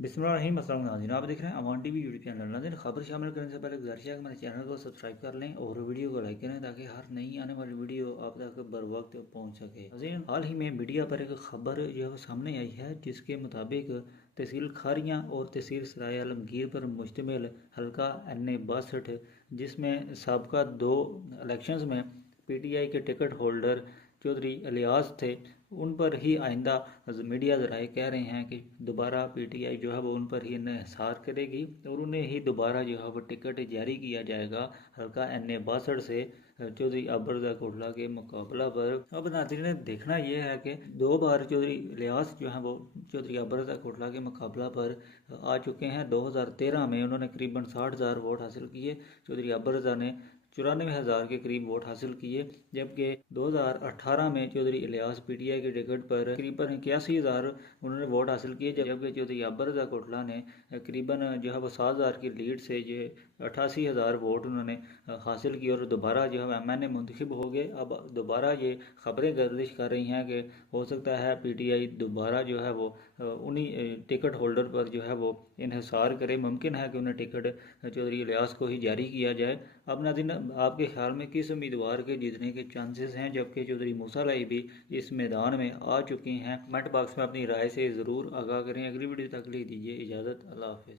बिस्मिल्लाहिर्रहमानिर्रहीम। अस्सलाम नाज़रीन, आप देख रहे हैं अवान टीवी यूट्यूब चैनल। नाज़रीन, खबर शामिल करने से पहले गुजारिश है कि मेरे चैनल को सब्सक्राइब कर लें और वीडियो को लाइक करें ताकि हर नई आने वाली वीडियो आप तक बर वक्त पहुँच सके। नाज़रीन, हाल ही में मीडिया पर एक खबर जो है सामने आई है जिसके मुताबिक तहसील खारियाँ और तहसील सराय आलमगीर पर मुश्तमिल हल्का NA 62 जिसमें सबका 2 इलेक्शंस में PTI के टिकट होल्डर चौधरी इलियास थे, उन पर ही आइंदा मीडिया ज़राए कह रहे हैं कि दोबारा PTI जो है वो उन पर ही इन्हिसार करेगी और उन्हें ही दोबारा जो है वो टिकट जारी किया जाएगा हल्का NA 62 से चौधरी अब्बरज़ा कोटला के मुकाबला पर। अब नाज़रीन, देखना यह है कि 2 बार चौधरी इलियास जो है वो चौधरी अब्बरज़ा कोटला के मुकाबला पर आ चुके हैं। 2013 में उन्होंने करीबन 60,000 वोट हासिल किए, चौधरी अब्बरज़ा ने 94,000 के करीब वोट हासिल किए, जबकि 2018 में चौधरी इलियास PTI के टिकट पर करीबन 81,000 उन्होंने वोट हासिल किए, जबकि चौधरी अब्बरज़ा कोटला ने करीबन जो है वो 7,000 की लीड से ये 88,000 वोट उन्होंने हासिल किए और दोबारा जो है MNA मुंतखब हो गए। अब दोबारा ये खबरें गर्दिश कर रही हैं कि हो सकता है PTI दोबारा जो है वो उन्हीं टिकट होल्डर पर जो है वो इन्हिसार करे। मुमकिन है कि उन्हें टिकट चौधरी इलियास को ही जारी किया जाए। अब नाज़रीन, आपके ख्याल में किस उम्मीदवार के जीतने के चांसेस हैं, जबकि चौधरी मूसा लाई भी इस मैदान में आ चुकी हैं? कमेंट बॉक्स में अपनी राय से ज़रूर आगाह करें। अगली वीडियो तक ले दीजिए इजाज़त। अल्लाह हाफ़िज़।